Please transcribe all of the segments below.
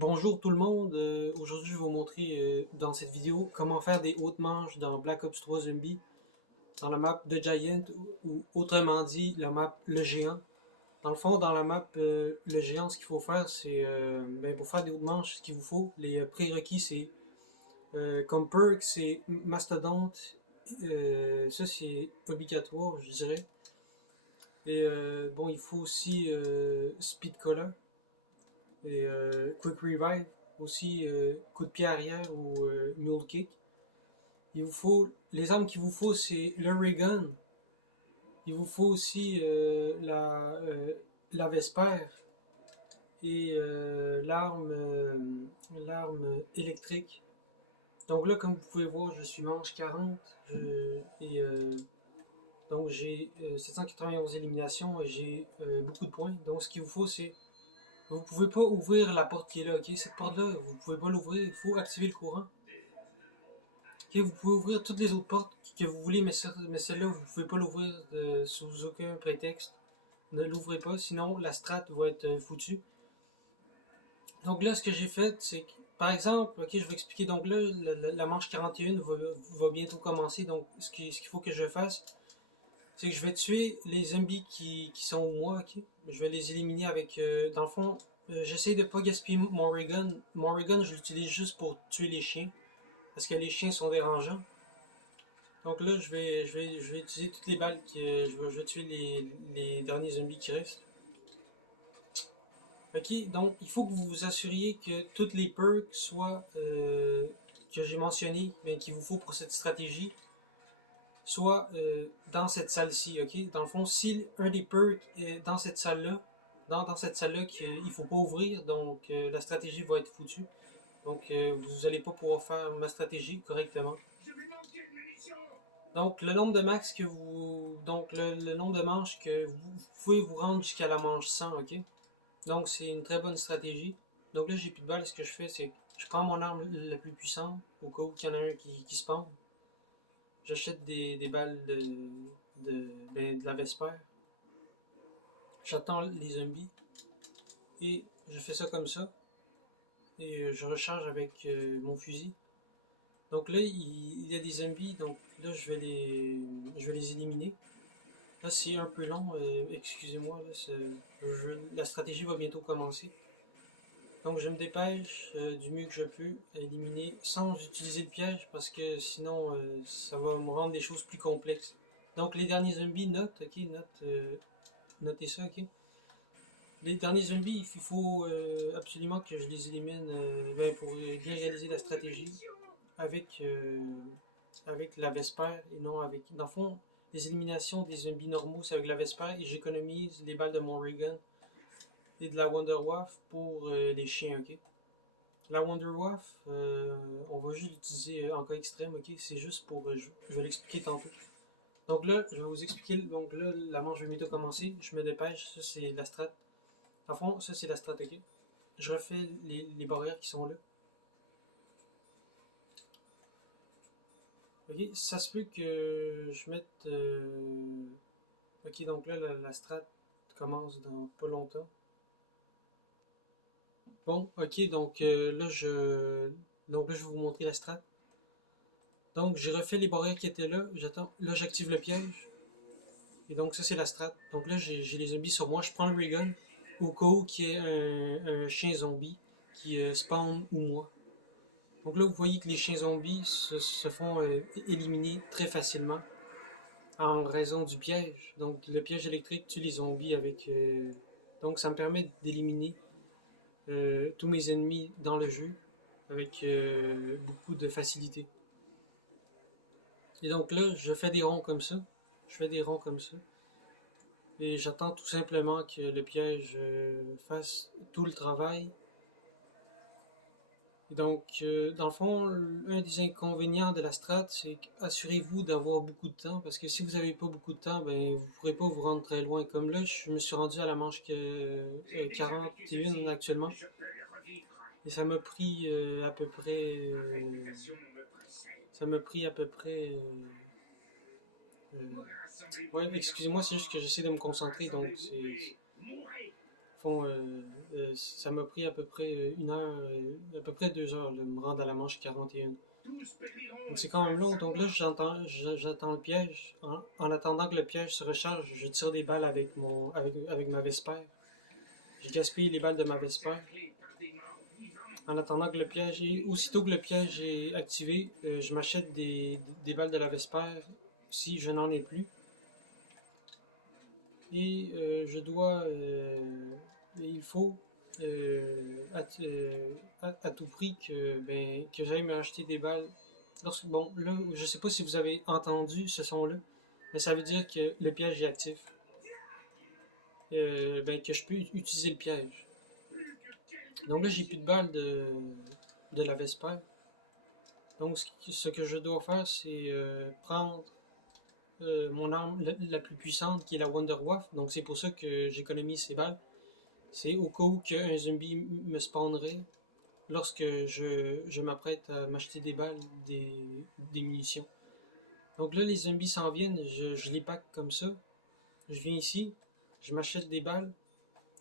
Bonjour tout le monde, aujourd'hui je vais vous montrer dans cette vidéo comment faire des hautes manches dans Black Ops 3 Zombie dans la map The Giant ou autrement dit la map Le Géant. Dans le fond, dans la map Le Géant, ce qu'il faut faire c'est, pour faire des hautes manches, ce qu'il vous faut, les prérequis c'est comme perk c'est Mastodonte, ça c'est obligatoire je dirais. Et bon il faut aussi Speed Collar et Quick Revive, aussi coup de pied arrière ou mule kick. Il vous faut les armes qu'il vous faut c'est le ray gun. Il vous faut aussi la Vesper et l'arme électrique. Donc là comme vous pouvez voir je suis manche 40 et donc j'ai 791 éliminations et j'ai beaucoup de points. Donc ce qu'il vous faut c'est vous pouvez pas ouvrir la porte qui est là, ok? Cette porte-là, vous pouvez pas l'ouvrir, il faut activer le courant. Ok, vous pouvez ouvrir toutes les autres portes que vous voulez, mais celle-là, vous pouvez pas l'ouvrir sous aucun prétexte. Ne l'ouvrez pas, sinon la strat va être foutue. Donc là, ce que j'ai fait, c'est que, par exemple, ok, je vais expliquer. Donc là, la manche 41 va bientôt commencer. Donc, ce qu'il faut que je fasse, c'est que je vais tuer les zombies qui sont au moi, ok? Je vais les éliminer avec, dans le fond, j'essaie de pas gaspiller mon ray gun. Mon ray gun, je l'utilise juste pour tuer les chiens, parce que les chiens sont dérangeants. Donc là, je vais utiliser toutes les balles, je vais tuer les derniers zombies qui restent. Ok, donc il faut que vous vous assuriez que toutes les perks soient, que j'ai mentionnées, mais qu'il vous faut pour cette stratégie, soit dans cette salle-ci, ok? Dans le fond, si un des perks est dans cette salle-là, dans cette salle-là qu'il ne faut pas ouvrir, donc la stratégie va être foutue. Donc vous n'allez pas pouvoir faire ma stratégie correctement. Donc le nombre de max que vous. Donc le nombre de manches que vous pouvez vous rendre jusqu'à la manche 100, ok? Donc c'est une très bonne stratégie. Donc là j'ai plus de balles, ce que je fais c'est que je prends mon arme la plus puissante, au cas où il y en a un qui spawn. J'achète des balles de la Vesper. J'attends les zombies. Et je fais ça comme ça. Et je recharge avec mon fusil. Donc là, il y a des zombies. Donc là, je vais les éliminer. Là, c'est un peu long. Excusez-moi. La stratégie va bientôt commencer. Donc je me dépêche du mieux que je peux à éliminer sans utiliser le piège parce que sinon ça va me rendre des choses plus complexes. Donc les derniers zombies, notez ça, ok? Les derniers zombies, il faut absolument que je les élimine pour bien réaliser la stratégie avec, avec la Vesper et non avec... Dans le fond, les éliminations des zombies normaux, c'est avec la Vesper et j'économise les balles de mon ray gun et de la Wonderwaffe pour les chiens, ok? La Wonderwaffe, on va juste l'utiliser en cas extrême, ok? C'est juste pour... je vais l'expliquer tantôt. Donc là, je vais vous expliquer. Donc là, la manche va bientôt commencer. Je me dépêche. Ça, c'est la strat. À fond, ça, c'est la strat, ok? Je refais les barrières qui sont là. Ok, ça se peut que je mette... ok, donc là, la strat commence dans pas longtemps. Bon, ok, donc donc là, je vais vous montrer la strat. Donc, j'ai refait les barrières qui étaient là. J'attends. Là, j'active le piège. Et donc, ça, c'est la strat. Donc là, j'ai les zombies sur moi. Je prends le ray gun au cas où qu'il y ait un chien zombie qui spawn ou moi. Donc là, vous voyez que les chiens zombies se font éliminer très facilement en raison du piège. Donc, le piège électrique tue les zombies avec... donc, ça me permet d'éliminer tous mes ennemis dans le jeu avec beaucoup de facilité. Et donc là, je fais des ronds comme ça. Je fais des ronds comme ça. Et j'attends tout simplement que le piège fasse tout le travail. Et donc, dans le fond, un des inconvénients de la strat, c'est assurez-vous d'avoir beaucoup de temps, parce que si vous n'avez pas beaucoup de temps, ben vous ne pourrez pas vous rendre très loin. Comme là, je me suis rendu à la manche 41 actuellement, et ça m'a pris à peu près, ça m'a pris à peu près, ouais, excusez-moi, c'est juste que j'essaie de me concentrer, donc Ça m'a pris à peu près 1 heure, à peu près 2 heures, là, me rendre à la manche 41. Donc c'est quand même long. Donc là, j'attends le piège. En attendant que le piège se recharge, je tire des balles avec ma Vesper. Je gaspille les balles de ma Vesper. En attendant que le piège est... Aussitôt que le piège est activé, je m'achète des balles de la Vesper si je n'en ai plus. Et je dois... il faut à tout prix que j'aille me acheter des balles. Bon, là, je sais pas si vous avez entendu ce son-là, mais ça veut dire que le piège est actif. Que je peux utiliser le piège. Donc là, j'ai plus de balles de la Vesper. Donc ce que je dois faire, c'est prendre mon arme la plus puissante, qui est la Wonder Waff. Donc c'est pour ça que j'économise ces balles. C'est au cas où qu'un zombie me spawnerait lorsque je m'apprête à m'acheter des balles, des munitions. Donc là, les zombies s'en viennent, je les pack comme ça. Je viens ici, je m'achète des balles,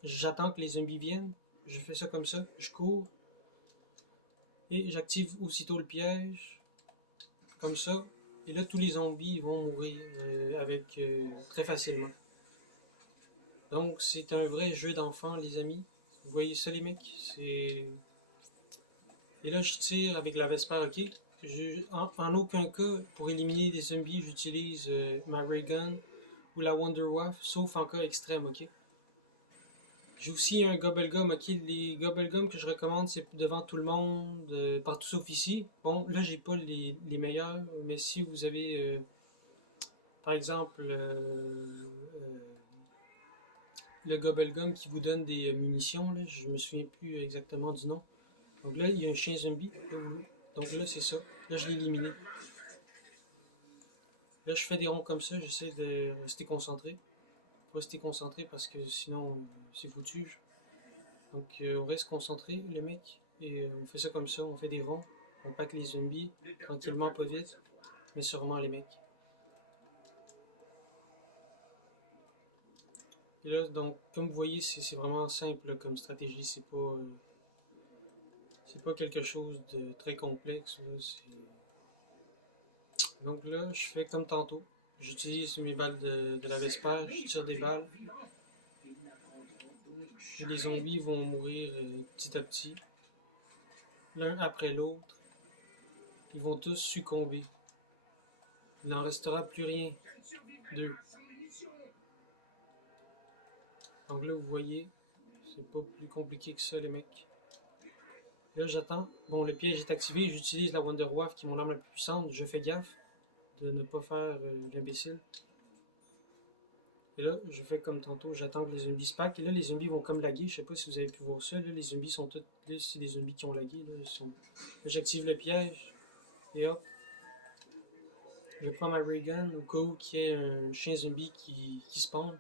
j'attends que les zombies viennent, je fais ça comme ça, je cours, et j'active aussitôt le piège, comme ça, et là tous les zombies vont mourir très facilement. Donc c'est un vrai jeu d'enfant, les amis. Vous voyez ça, les mecs? Et là je tire avec la Vesper, ok? En aucun cas, pour éliminer des zombies, j'utilise ma Ray Gun ou la Wonder Waff, sauf en cas extrême, ok? J'ai aussi un Gobblegum, ok? Les Gobblegum que je recommande, c'est devant tout le monde, partout sauf ici. Bon, là, j'ai pas les meilleurs, mais si vous avez, par exemple, le Gobblegum qui vous donne des munitions, là, je me souviens plus exactement du nom. Donc là, il y a un chien zombie. Donc là, c'est ça. Là, je l'ai éliminé. Là, je fais des ronds comme ça, j'essaie de rester concentré. Rester concentré parce que sinon, c'est foutu. Donc on reste concentré, les mecs, et on fait ça comme ça, on fait des ronds, on pack les zombies, tranquillement, pas vite, mais sûrement, les mecs. Et là, donc, comme vous voyez, c'est vraiment simple là, comme stratégie, c'est pas quelque chose de très complexe. Là, donc là, je fais comme tantôt, j'utilise mes balles de la Vesper, je tire des balles, et les zombies vont mourir petit à petit, l'un après l'autre. Ils vont tous succomber. Il n'en restera plus rien d'eux. Donc là, vous voyez, c'est pas plus compliqué que ça, les mecs. Là, j'attends. Bon, le piège est activé. J'utilise la Wonder Waff, qui est mon arme la plus puissante. Je fais gaffe de ne pas faire l'imbécile. Et là, je fais comme tantôt. J'attends que les zombies se packent. Et là, les zombies vont comme laguer. Je sais pas si vous avez pu voir ça. Là, les zombies sont tous... Là, c'est des zombies qui ont lagué. Là, j'active le piège. Et hop. Je prends ma Ray Gun au cas où qu'il y ait un chien zombie qui spawn.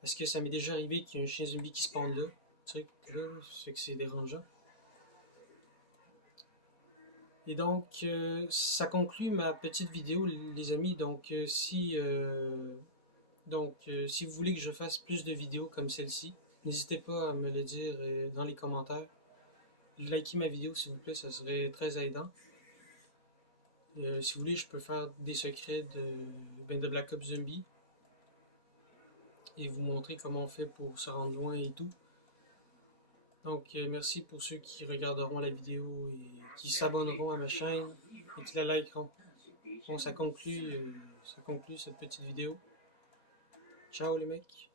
Parce que ça m'est déjà arrivé qu'il y ait un chien zombie qui spawn là. Tu sais, là, c'est que c'est dérangeant. Et donc, ça conclut ma petite vidéo, les amis. Donc, si vous voulez que je fasse plus de vidéos comme celle-ci, n'hésitez pas à me le dire dans les commentaires. Likez ma vidéo, s'il vous plaît, ça serait très aidant. Si vous voulez, je peux faire des secrets de Black Ops Zombie et vous montrer comment on fait pour se rendre loin et tout. Donc, merci pour ceux qui regarderont la vidéo et qui s'abonneront à ma chaîne et qui la likeront. Bon, ça conclut cette petite vidéo. Ciao les mecs.